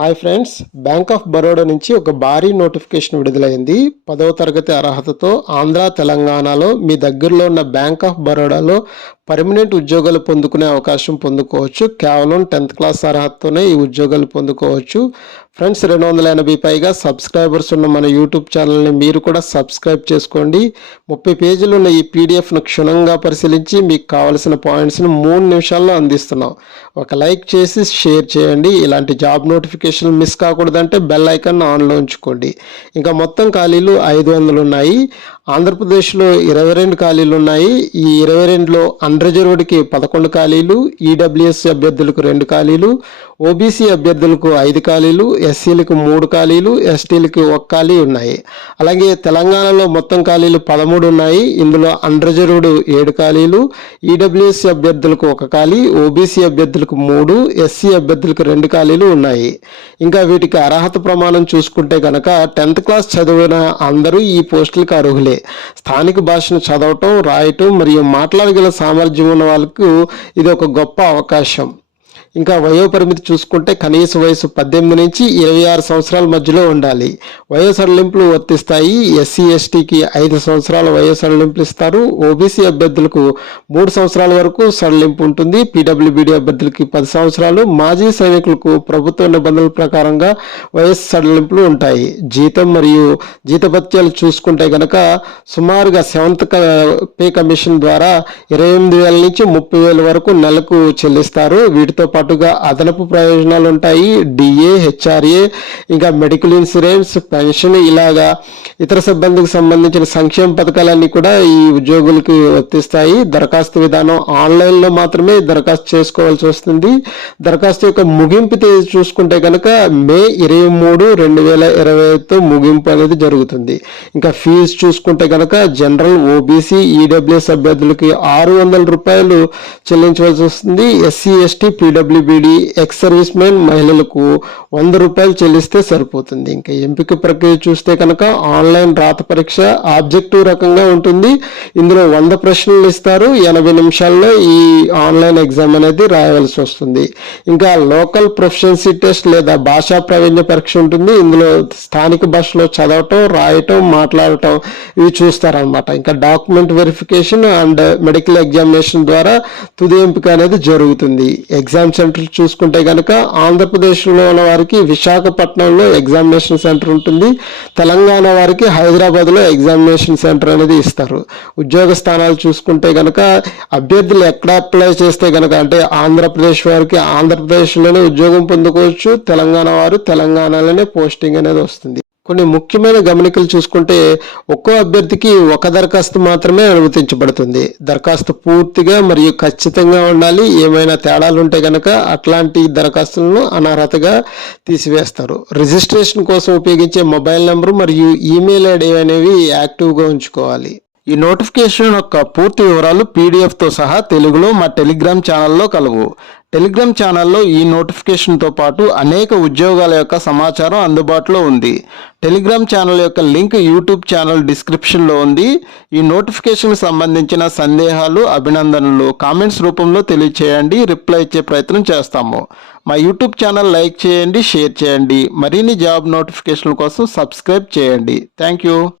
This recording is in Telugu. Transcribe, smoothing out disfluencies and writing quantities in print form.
Hi friends, bank of Baroda నుంచి ఒక భారీ నోటిఫికేషన్ విడుదలైంది. 10వ తరగతి అర్హతతో ఆంధ్ర, తెలంగాణలో మీ దగ్గరలో ఉన్న బ్యాంక్ ఆఫ్ బరోడాలో పర్మనెంట్ ఉద్యోగాలు పొందుకునే అవకాశం పొందుకోవచ్చు. కేవలం 10th క్లాస్ అర్హతతోనే ఈ ఉద్యోగాలు పొందుకోవచ్చు. ఫ్రెండ్స్, 280 పైగా సబ్స్క్రైబర్స్ ఉన్న మన యూట్యూబ్ ఛానల్ని మీరు కూడా సబ్స్క్రైబ్ చేసుకోండి. 30 పేజీలు ఉన్న ఈ పీడిఎఫ్ను క్షుణ్ణంగా పరిశీలించి మీకు కావలసిన పాయింట్స్ని 3 నిమిషాల్లో అందిస్తున్నాం. ఒక లైక్ చేసి షేర్ చేయండి. ఇలాంటి జాబ్ నోటిఫికేషన్ మిస్ కాకూడదంటే బెల్ ఐకాన్ ఆన్లో ఉంచుకోండి. ఇంకా మొత్తం ఖాళీలు 500 ఉన్నాయి. ఆంధ్రప్రదేశ్లో 22 ఖాళీలు ఉన్నాయి. ఈ 22లో అన్రిజర్వ్డ్కి 11 ఖాళీలు, ఈడబ్ల్యూఎస్ అభ్యర్థులకు 2 ఖాళీలు, ఓబీసీ అభ్యర్థులకు 5 ఖాళీలు, ఎస్సీలకు 3 ఖాళీలు, ఎస్టీలకు 1 ఖాళీ ఉన్నాయి. అలాగే తెలంగాణలో మొత్తం ఖాళీలు 13 ఉన్నాయి. ఇందులో అన్రిజర్వ్డ్ 7 ఖాళీలు, ఈడబ్ల్యూఎస్ అభ్యర్థులకు 1 ఖాళీ, ఓబీసీ అభ్యర్థులకు 3, ఎస్సీ అభ్యర్థులకు 2 ఖాళీలు ఉన్నాయి. ఇంకా వీటికి అర్హత ప్రమాణం చూసుకుంటే కనుక 10th క్లాస్ చదివిన అందరూ ఈ పోస్టులకు అర్హులే. స్థానిక భాషను చదవటం, రాయటం మరియు మాట్లాడగల సామర్థ్యం ఉన్న వాళ్ళకు ఇది ఒక గొప్ప అవకాశం. ఇంకా వయోపరిమితి చూసుకుంటే కనీస వయసు 18 నుంచి 26 సంవత్సరాల మధ్యలో ఉండాలి. వయో సడలింపులు వర్తిస్తాయి. ఎస్సీ ఎస్టీకి 5 సంవత్సరాల వయో సడలింపులు ఇస్తారు. ఓబీసీ అభ్యర్థులకు 3 సంవత్సరాల వరకు సడలింపు ఉంటుంది. పీడబ్ల్యూబీడీ అభ్యర్థులకి 10 సంవత్సరాలు, మాజీ సైనికులకు ప్రభుత్వ నిబంధనల ప్రకారంగా వయస్సు సడలింపులు ఉంటాయి. జీతం మరియు జీతభత్యాలు చూసుకుంటే కనుక సుమారుగా 7th పే కమిషన్ ద్వారా 28,000 నుంచి 30,000 వరకు నెలకు చెల్లిస్తారు. వీటితో పాటుగా అదనపు ప్రయోజనాలు ఉంటాయి. డిఏ, హెచ్ఆర్ఏ, ఇంకా మెడికల్ ఇన్సూరెన్స్, పెన్షన్, ఇలాగా ఇతర సిబ్బందికి సంబంధించిన సంక్షేమ పథకాలన్నీ కూడా ఈ ఉద్యోగులకి వర్తిస్తాయి. దరఖాస్తు విధానం ఆన్లైన్లో మాత్రమే దరఖాస్తు చేసుకోవాల్సి వస్తుంది. దరఖాస్తు యొక్క ముగింపు తేదీ చూసుకుంటే కనుక మే 23, 2025తో ముగింపు అనేది జరుగుతుంది. ఇంకా ఫీజు చూసుకుంటే కనుక జనరల్, ఓబీసీ, ఈడబ్ల్యూఎస్ అభ్యర్థులకి 600 రూపాయలు చెల్లించవలసి వస్తుంది. SC ST, PWBD, ex service men మహిళలకు 100 రూపాయలు చెల్లిస్తే సరిపోతుంది. ఇంకా ఎంపిక ప్రక్రియ చూస్తే కనుక ఆన్లైన్ రాత పరీక్ష ఆబ్జెక్టివ్ రకంగా ఉంటుంది. ఇందులో 100 ప్రశ్నలు ఇస్తారు. 80 నిమిషాల్లో ఈ ఆన్లైన్ ఎగ్జామ్ అనేది రాయవలసి వస్తుంది. ఇంకా లోకల్ ప్రొఫిషియన్సీ టెస్ట్ లేదా భాషా ప్రావీణ్య పరీక్ష ఉంటుంది. ఇందులో స్థానిక భాషలో చదవటం, రాయటం, మాట్లాడటం ఇవి చూస్తారనమాట. ఇంకా document verification and medical examination ద్వారా తుది ఎంపిక అనేది జరుగుతుంది. ఎగ్జామ్ సెంటర్ చూసుకుంటే కనుక ఆంధ్రప్రదేశ్లో ఉన్న వారికి విశాఖపట్నంలో ఎగ్జామినేషన్ సెంటర్ ఉంటుంది. తెలంగాణ వారికి హైదరాబాద్లో ఎగ్జామినేషన్ సెంటర్ అనేది ఇస్తారు. ఉద్యోగ స్థానాలు చూసుకుంటే కనుక అభ్యర్థులు ఎక్కడ అప్లై చేస్తే కనుక అంటే ఆంధ్రప్రదేశ్ వారికి ఆంధ్రప్రదేశ్లోనే ఉద్యోగం పొందుకోవచ్చు. తెలంగాణ వారు తెలంగాణలోనే పోస్టింగ్ అనేది వస్తుంది. కొన్ని ముఖ్యమైన గమనికలు చూసుకుంటే ఒక్కో అభ్యర్థికి ఒక దరఖాస్తు మాత్రమే అనుమతించబడుతుంది. దరఖాస్తు పూర్తిగా మరియు ఖచ్చితంగా ఉండాలి. ఏమైనా తేడాలు ఉంటే కనుక అట్లాంటి దరఖాస్తులను అనర్హతగా తీసివేస్తారు. రిజిస్ట్రేషన్ కోసం ఉపయోగించే మొబైల్ నెంబర్ మరియు ఈమెయిల్ ఐడి అనేవి యాక్టివ్గా ఉంచుకోవాలి. ఈ నోటిఫికేషన్ యొక్క పూర్తి వివరాలు పీడిఎఫ్తో సహా తెలుగులో మా టెలిగ్రామ్ ఛానల్లో కలవు. టెలిగ్రామ్ ఛానల్లో ఈ నోటిఫికేషన్తో పాటు అనేక ఉద్యోగాల యొక్క సమాచారం అందుబాటులో ఉంది. టెలిగ్రామ్ ఛానల్ యొక్క లింక్ యూట్యూబ్ ఛానల్ డిస్క్రిప్షన్లో ఉంది. ఈ నోటిఫికేషన్ సంబంధించిన సందేహాలు, అభినందనలు కామెంట్స్ రూపంలో తెలియచేయండి. రిప్లై ఇచ్చే ప్రయత్నం చేస్తాము. మా యూట్యూబ్ ఛానల్ లైక్ చేయండి, షేర్ చేయండి. మరిన్ని జాబ్ నోటిఫికేషన్ల కోసం సబ్స్క్రైబ్ చేయండి. Thank you.